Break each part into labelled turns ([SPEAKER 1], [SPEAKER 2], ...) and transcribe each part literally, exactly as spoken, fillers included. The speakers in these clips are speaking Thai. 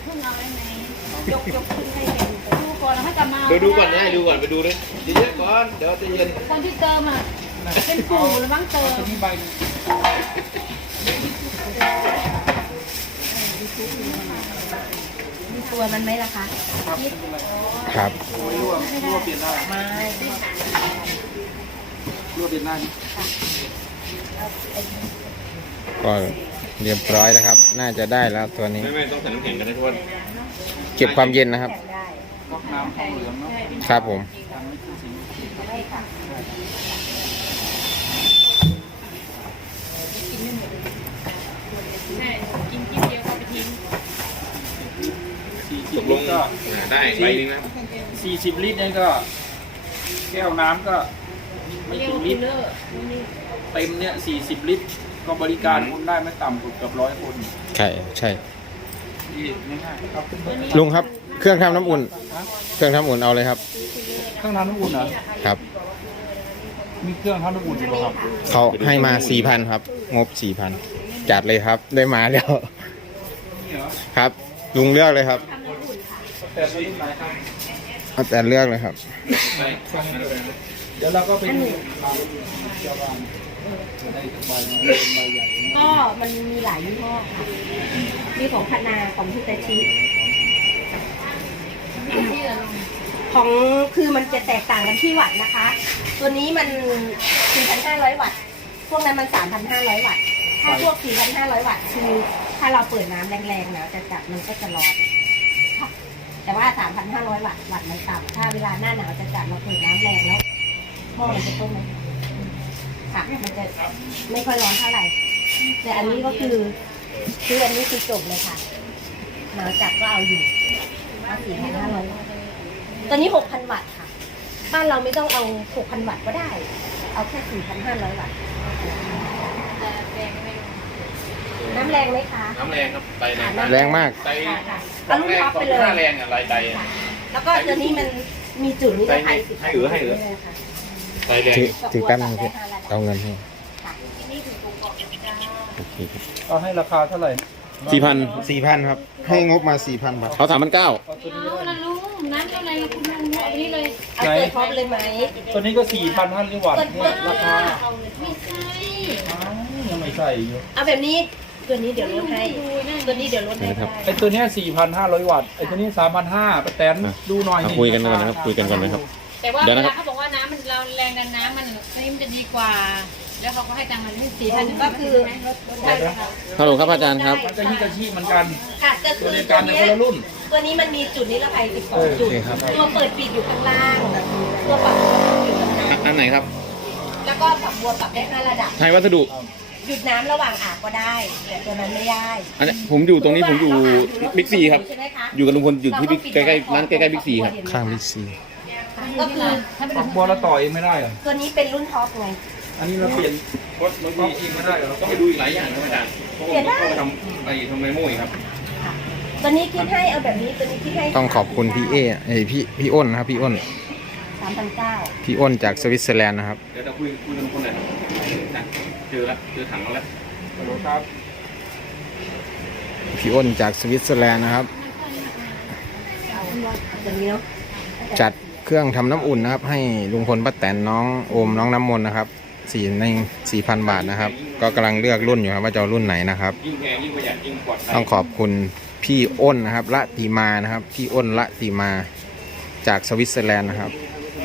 [SPEAKER 1] พึ่งเอาได้ไหมยกยกขึ้นให้เห็นดูก่อนแล้วให้กลับมา
[SPEAKER 2] ดูดูก่อนนะดูก่อนไปดูด้วยเย็นๆก่อนเดี๋ยวจะเย็น
[SPEAKER 1] คนที่เติมอ่ะเป็นปู่หรือบ้างเติม
[SPEAKER 3] จะมีใบ
[SPEAKER 1] มีตัวมันไหมล่ะคะ
[SPEAKER 3] ครับ
[SPEAKER 4] รั่วรั่วเปลี่ยนได้
[SPEAKER 1] ไม่
[SPEAKER 4] รั่วเปลี่ยนได้
[SPEAKER 3] ก็เรียบร้อยนะครับ น่าจะได้แล้วตัวนี้
[SPEAKER 2] ไม่ไม่ต้องใส่น้ำแข็งกันนะทุกคน
[SPEAKER 3] เก็บความเย็นนะครับ
[SPEAKER 1] ได้
[SPEAKER 4] ก๊อกน้ำทองเหลืองเนาะ
[SPEAKER 3] ครับผม
[SPEAKER 4] ทำให้ขึ้นสี
[SPEAKER 1] ได้ค่ะใช่กินกินเดียวก็ไปทิ้ง
[SPEAKER 4] สี่
[SPEAKER 2] ต
[SPEAKER 4] สิบ
[SPEAKER 2] กล
[SPEAKER 4] ลิ
[SPEAKER 2] ง
[SPEAKER 4] ตรก็
[SPEAKER 2] ได้ใบนึงนะครับ
[SPEAKER 4] สี่สิบลิตรนี่ก็ แก้วน้ำก็ไม่
[SPEAKER 1] เรียก
[SPEAKER 4] ถึง
[SPEAKER 1] ว่า
[SPEAKER 4] ลิ
[SPEAKER 1] คู
[SPEAKER 4] ต
[SPEAKER 1] ล
[SPEAKER 4] ร
[SPEAKER 1] เลอร์นี่
[SPEAKER 4] เต็มเนี่ยสี่สิบลิตร ก็บริการคนได้ไม่ต่ำกว่าเกือบร้อยคน
[SPEAKER 3] ใช่ใช่
[SPEAKER 4] นี่ง่ายๆครับขึ้นมา
[SPEAKER 3] ลุงครับ เครื่องทำน้ำอุ่น เครื่องทำอุ่นเอาเลยครับ
[SPEAKER 4] เครื่องทำน้ำอุ่นเหรอ
[SPEAKER 3] ครับ
[SPEAKER 4] มีเครื่องทำน้ำอุ่นอยู่เหรอครับ
[SPEAKER 3] เขาให้มาสี่พันครับ งบสี่พันจัดเลยครับ ได้มาแล้ว
[SPEAKER 4] นี่เหรอ
[SPEAKER 3] ครับ ลุงเลือกเลยครับ
[SPEAKER 4] แต่ตัวนี้ไหนครับ
[SPEAKER 3] เอาแต่เลือกเลยครับ
[SPEAKER 2] ใช่
[SPEAKER 4] เดี๋ยวเราก็ไปดูเจ้าบ้านได้ใบเป็นใบใหญ่
[SPEAKER 1] ก็มันมีหลายยี่ห้อค่ะมีของพนาของฮิตาชิของคือมันจะแตกต่างกันที่วัตต์นะคะ ตัวนี้มัน สี่พันห้าร้อย วัตต์ พวกนั้นมัน สามพันห้าร้อย วัตต์ ถ้าพวก สี่พันห้าร้อย วัตต์ คือถ้าเราเปิดน้ำแรงๆแล้วจะจับมันก็จะร้อนค่ะแต่ว่า สามพันห้าร้อย วัตต์ วัตต์มันต่ำถ้าเวลาหน้าหนาวจะจับเราเปิดน้ำแรงแล้วหม้อมันจะต้มไหมค่ะ มันจะไม่ค่อยร้อนเท่าไหร่ แต่อันนี้ก็คือคืออันนี้คือจบเลยค่ะหนาวจัดก็เอาอยู่สี่พันห้าร้อยตัวนี้หกพันวัตต์ค่ะ บ้านเราไม่ต้องเอาหกพันวัตต์ก็ได้ เอาแค่สี่พันห้าร้อยวัตต์น้ำแรงไหมคะ
[SPEAKER 2] น้ำแรงครับไตแรง
[SPEAKER 3] แรงมาก
[SPEAKER 2] ไต
[SPEAKER 1] ค่ะค่ะ
[SPEAKER 2] สอ
[SPEAKER 1] เอา
[SPEAKER 2] ง
[SPEAKER 1] ลูก
[SPEAKER 2] แรง
[SPEAKER 1] ท็อป
[SPEAKER 2] สอ
[SPEAKER 1] ไป
[SPEAKER 2] ง
[SPEAKER 1] เลย
[SPEAKER 2] ห้าแรงอะไรไต
[SPEAKER 1] ค่ะแล้วก็ตัวนี้มันมีจุดนิรภัยสิบ
[SPEAKER 2] ให้เหลือให้เหลือ ไตแรง
[SPEAKER 3] ถือถือแป๊บนึงพี่เอาเงินให้
[SPEAKER 1] ค่ะนี่ถึงกกอกจ้า
[SPEAKER 3] โอเค
[SPEAKER 4] เอาให้ราคาเท่าไหร่
[SPEAKER 2] สี่พัน
[SPEAKER 3] สี่พันครับ ให้งบมาสี่พันบาท
[SPEAKER 2] เขาสามพันเก้า
[SPEAKER 4] เอาตัวนี้
[SPEAKER 1] เอาละลุงน้ำเท่าไหร่คุณลุงเอาไปนี่เลย เอา
[SPEAKER 4] ไหน
[SPEAKER 1] เปิดพร้อมเลยไหม
[SPEAKER 4] ตัวนี้ก็สี่พันห้าร้อยวัตต์เนี่ยราคา
[SPEAKER 1] ไม่ใช่
[SPEAKER 4] อ้าวยังไม่ใส่อยู่
[SPEAKER 1] เอาแบบนี้ตัวนี้เดี๋ยวลดให้ ตัวนี้เดี๋ยวลดให้ได้
[SPEAKER 4] ไอตัวเนี้สี่พันห้าร้อยวัตต์ไอตัวนี้สามพันห้าป้าแตนดูหน่อย
[SPEAKER 2] มาคุยกันก่อนนะครับคุยกันก่อนนะครับ
[SPEAKER 1] แต่ว่า
[SPEAKER 2] เดี๋
[SPEAKER 1] เว
[SPEAKER 2] ยวนะครั
[SPEAKER 1] ลา
[SPEAKER 2] บ
[SPEAKER 1] เขาบอกว่าน้ำมันเราแรงดันน้ำมันนี่มันจะดีกว่า แล้วเขาก็ให้ตังค์มันที่สี่พันก็คือใช่ค่ะ
[SPEAKER 2] ฮัลโหลครับอาจารย์ครับ
[SPEAKER 4] มันจะฮิตาชิเหมือนกัน
[SPEAKER 1] ค่ะก็
[SPEAKER 4] ตั
[SPEAKER 1] คื
[SPEAKER 4] ว
[SPEAKER 1] อ
[SPEAKER 4] เดียว
[SPEAKER 1] ตั
[SPEAKER 4] กั
[SPEAKER 1] วน
[SPEAKER 4] ใน
[SPEAKER 1] เนี้
[SPEAKER 4] คนละรุ่น
[SPEAKER 1] ตัวนี้มันมีจุดนิรภัยสิบสองจุด
[SPEAKER 3] โอเคครับ
[SPEAKER 1] ตัวเปิดปิดอยู่ข้างล่าง ตัวปรับอยู่ข้างล่าง
[SPEAKER 2] อันไหนครับ
[SPEAKER 1] แล้วก็ปรับบัวปรับได้ห้าระดับ
[SPEAKER 2] ไทยวัสดุ
[SPEAKER 1] หยุดน้ำระหว่างอาบก็ได้ แต่ตัวนั้นไม่ได้
[SPEAKER 2] อันนี้ผมอยู่ตรงนี้ผมอยู่บิ๊กซีครับ
[SPEAKER 1] ใช่ไหมคะ
[SPEAKER 2] อยู่กับลุงพลอยู่ที่บิ๊กใกล้ๆร้านใกล้ๆบิ๊กซีครับ
[SPEAKER 3] ข้างบิ๊กซี
[SPEAKER 1] ก็คือ
[SPEAKER 4] ปักบัวเราต่อเองไม่ได้เหรอ
[SPEAKER 1] ตัวนี้เป็นรุ่นท็อปไง
[SPEAKER 4] อันนี้เราเปลี่ยนรถรถต่อเองไม่ได้เหรอเรา
[SPEAKER 2] ต้
[SPEAKER 4] ต้
[SPEAKER 2] อ
[SPEAKER 4] อง ง
[SPEAKER 2] ไปดูอีกหลายอย่างครับอาจารย์เพราะผมต้องไปทำไอ้ทำไมโม่อีกครับ
[SPEAKER 1] ค่ะตัวนี้คิดให้เอาแบบนี้ตัวนี้คิดให้
[SPEAKER 3] ต้องขอบคุณพี่เอเอ้ยพี่พี่อ้นนะครับ พี่อ้น
[SPEAKER 1] สามพันเก้า
[SPEAKER 3] พี่อ้นจากสวิตเซอร์แลนด์นะครับ
[SPEAKER 2] เดี๋ยวเราคุยคุยกันคนไหนนะเจอแล้วเจอถังแล้ว
[SPEAKER 4] ฮัลโหลครับ
[SPEAKER 3] พี่อ้นจากสวิตเซอร์แลนด์นะครับ
[SPEAKER 1] ตัวนี้เนาะ
[SPEAKER 3] จัดเครื่องทำน้ำอุ่นนะครับ ให้ลุงพลป้าแตนน้องโอมน้องน้ำมนต์นะครับสี่ในสี่พันบาทนะครับ ก็กำลังเลือกรุ่นอยู่ครับว่าจะเอารุ่นไหนนะครับ
[SPEAKER 2] ยิ่งแพงยิ่งประหยัดยิ่งปลอดภัย
[SPEAKER 3] ต้องขอบคุณพี่อ้นนะครับละติมานะครับพี่อ้นละติมาจากสวิตเซอร์แลนด์นะครับ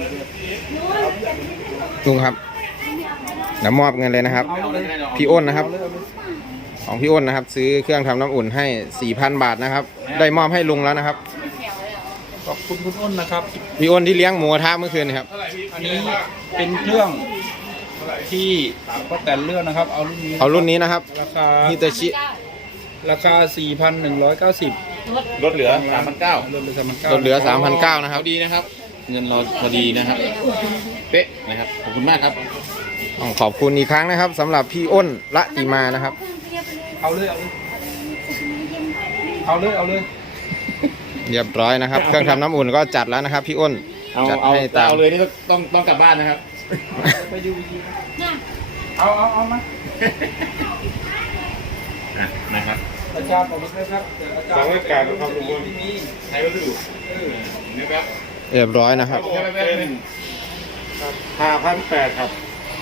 [SPEAKER 3] ลุงครับเดี๋ยวมอบเงินเลยนะครับ
[SPEAKER 2] เอาเลยเอาเลย
[SPEAKER 3] พี่อ้นนะครับ ของพี่อ้นนะครับ ซื้อเครื่องทำน้ำอุ่นให้ สี่พัน บาทนะครับ ได้มอบให้ลุงแล้วนะครับ
[SPEAKER 4] ขอบคุณคุณอ้นนะครับ
[SPEAKER 3] พี่อ้นที่เลี้ยงหมูกระทะเมื่อคืนนะครับ
[SPEAKER 4] อันนี้เป็นเครื่องที่ป้าแตนเลือกนะครับ เอารุ่นนี้
[SPEAKER 3] เอารุ่นนี้นะครับ
[SPEAKER 4] ราคา
[SPEAKER 3] ฮิตาชิ
[SPEAKER 4] ราคา สี่พันหนึ่งร้อยเก้าสิบ
[SPEAKER 2] ลดเหลือสามพันเก้า
[SPEAKER 4] ลดเหลือสามพันเก้า
[SPEAKER 3] ลดเหลือ สามพันเก้าร้อย นะครับ
[SPEAKER 2] ดีนะครับ เงินเราพอดีนะครับ เป๊ะนะครับ ขอบคุณมากครับ
[SPEAKER 3] ต้องขอบคุณอีกครั้งนะครับสำหรับพี่อ้นละติมานะครับ
[SPEAKER 4] เอาเลย เอาเลย เอาเลย เอาเลย
[SPEAKER 3] เรียบร้อยนะครับ เครื่องทำน้ำอุ่นก็จัดแล้วนะครับ พี่อ้น
[SPEAKER 2] เอา
[SPEAKER 3] จัด
[SPEAKER 2] เอา
[SPEAKER 3] ให้ตาม
[SPEAKER 2] เอาเลยนี่ต้องต้องกลับบ้านนะครับ
[SPEAKER 4] ไปดูอีกทีเอาเอาเอามา
[SPEAKER 2] อ่ะนะครับ
[SPEAKER 4] ไปอาจารย์บอกว่าครับอาจารย์
[SPEAKER 2] สองรายการครับลุงพลใช้วัสดุเออนี่ครับ
[SPEAKER 3] เรียบร้อยนะครับ
[SPEAKER 2] เป็นห้าพันแปดครับ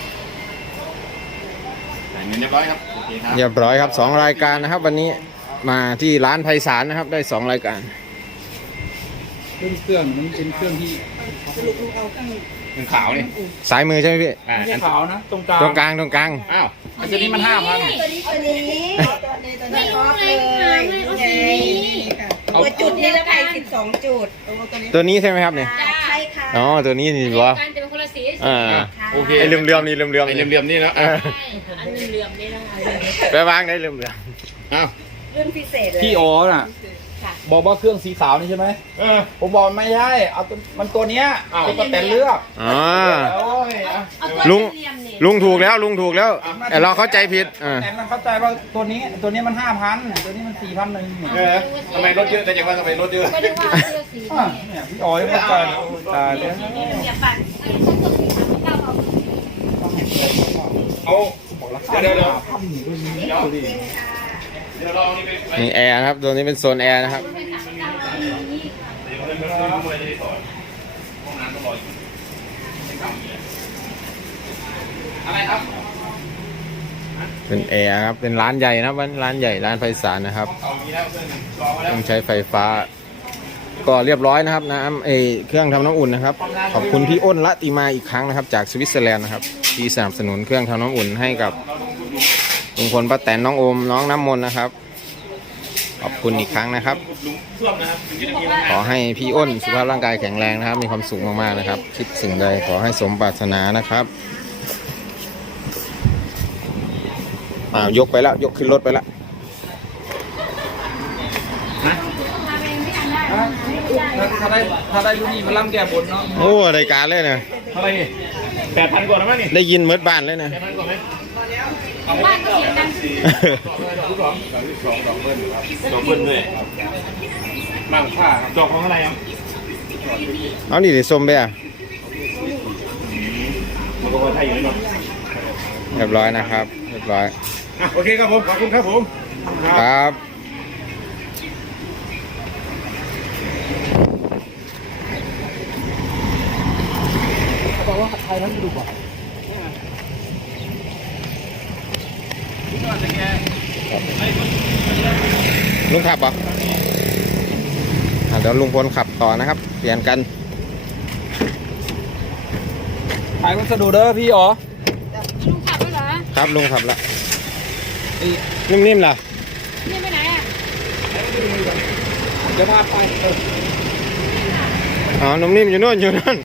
[SPEAKER 2] จ่ายเงินเรียบร้อยครับโอเคครับ
[SPEAKER 3] เรียบร้อยครับสองรายการนะครับ วันนี้มาที่ร้านไพศาลนะครับ ได้สองรายการ
[SPEAKER 4] เครื่องเครื่องมันเป็นเครื่องที่
[SPEAKER 2] เป็นขาวนี่
[SPEAKER 3] สายมือใช่ไหมพี่
[SPEAKER 2] อ่า
[SPEAKER 4] ไม่
[SPEAKER 2] อัน
[SPEAKER 4] ขาวนะตรงกลาง
[SPEAKER 3] ตรงกลางตรงกลาง
[SPEAKER 2] อ้าว
[SPEAKER 4] อันนี้มันห้าพัน
[SPEAKER 1] ตัวนี้ตัวนี้ตัวนี้ตัวนี้ท็อปเลยไงตัวจุดนี่ละไผ่สิบสองจุด
[SPEAKER 3] ตัวนี้ใช่ไหมครับเนี่ย
[SPEAKER 1] ใช่ค่ะ
[SPEAKER 3] อ๋อตัวนี้นี่วะ
[SPEAKER 5] การเป็นคนละสี
[SPEAKER 3] อ่า
[SPEAKER 2] โอเค
[SPEAKER 3] ไอ้เหลื่อมๆนี่เหลื่อมๆ
[SPEAKER 2] ไอ้
[SPEAKER 3] นี่
[SPEAKER 2] เหลี่ยมๆนี่แล้ว
[SPEAKER 3] เออ
[SPEAKER 5] อันเหลื่อมๆนี่นะคะ
[SPEAKER 3] ไปวางได้เหลื่อม
[SPEAKER 2] อ้าว
[SPEAKER 1] รุ่นพิเศษเลย
[SPEAKER 4] พี่โอน่ะบอกว่าเครื่องสีขาวนี่ใช่ไหม
[SPEAKER 2] เออ
[SPEAKER 4] ผมบอกไม่ใช่เอาตัวมันตัวเนี้ย
[SPEAKER 2] อ้าว
[SPEAKER 4] ตัวแต่เลือก
[SPEAKER 3] ๆอ๋อ
[SPEAKER 4] โอ้ยอ่ะ
[SPEAKER 3] ลุงลุงถูกแล้วลุงถูกแล้วแต่เราเข้าใจผิดอ่า
[SPEAKER 4] แต่มันเข้าใจว่าตัวนี้ตัวนี้มันห้าพันตัวนี้มันสี่พันหนึ่ง
[SPEAKER 2] เออทำไมรถเยอะแต่ยังว่าทำไมรถเยอะ
[SPEAKER 5] ก็นึกว่าเสื้อสี
[SPEAKER 4] อ่ะเนี่ยพี่อ๋อยเข้าใจตายเลย
[SPEAKER 1] อย่าปั่น
[SPEAKER 2] เอาเดี๋ยวเดี๋ยวเดี๋ยว
[SPEAKER 4] พันหนึ่งด้วยนี่
[SPEAKER 2] เดี๋ยวเดี๋ยวเรานี่ไปไป
[SPEAKER 3] นี่แอร์นะครับตัวนี้เป็นโซนแอร์นะครับ
[SPEAKER 2] เดี๋ยวเราไปซื้อมวยจะได้สอนห้องน้ำต้องรออยู่ไม่ทำเลยอะไรครับ
[SPEAKER 3] เป็นแอร์ครับเป็นร้านใหญ่นะครับร้านใหญ่ร้านไพศาลนะครับ
[SPEAKER 2] เอาอย่างนี้แล้วเพื่อนรอไว้แล้ว
[SPEAKER 3] ต้องใช้ไฟฟ้า ก็เรียบร้อยนะครับน้ำเอยเครื่องทำน้ำอุ่นนะครับ ขอบคุณพี่อ้นละติมาอีกครั้งนะครับ จากสวิตเซอร์แลนด์นะครับที่สนับสนุนเครื่องทำน้ำอุ่นให้กับลุงพลป้าแตนน้องโอมน้องน้ำมนต์นะครับ ขอบคุณอีกครั้งนะครับ
[SPEAKER 2] ลุงส้วมนะครับถึงจะได้กินอา
[SPEAKER 3] ข
[SPEAKER 2] หาร
[SPEAKER 3] อให้พี่อ้นสุขภาพร่างกายแข็งแรงนะครับ มีความสุขมากๆนะครับ คิดสิ่งใดขอให้สมปรารถนานะครับอ้าวยกไปแล้วยกขึ้นรถไปแล้ว
[SPEAKER 4] ถ้าได้ถ้าได้รุ่นนี้มาล่ำแก้บนเนาะ
[SPEAKER 3] โอ้รายการเลยนะ
[SPEAKER 2] เท่าไหร่นี่แปดพันกว่าแล้วมั้งนี่
[SPEAKER 3] ได้ยินเมิดบ้านเลยนะ
[SPEAKER 2] แปดพันกว่าไหม
[SPEAKER 5] บ้านก็เสียงดัง
[SPEAKER 2] สองสองสองสองเบิ้ลครับสองเบิ้ลด้วยมั่งค่าครับจอกของอะไรอ่ะ
[SPEAKER 3] เอานี่ดิส้มไปอ่ะ
[SPEAKER 2] มันก็คนไทยอยู่นี่เนาะ
[SPEAKER 3] เรียบร้อยนะครับ เรียบร้อย
[SPEAKER 2] อ่ะโอเคครับผมขอบคุณครับผม
[SPEAKER 3] ครับ
[SPEAKER 4] เขาบอกว่าไทยนั้นดูกว่า
[SPEAKER 3] ลุงขับเหรออ่ะเดี๋ยวลุงพลขับต่อนะครับ เปลี่ยนกัน
[SPEAKER 4] ขายวัสดุเด้อพี่อ๋อ
[SPEAKER 5] ลุงขับด้วยเหรอ
[SPEAKER 3] ครับลุงขับแล้ว
[SPEAKER 4] ไอ้
[SPEAKER 3] นิ่มๆล่ะ
[SPEAKER 5] นี่ไปไหนอ่ะ
[SPEAKER 4] เดี๋ยวพาไปเออ
[SPEAKER 3] อ๋อนุ่มนิ่มอยู่นู่นอยู่นู่น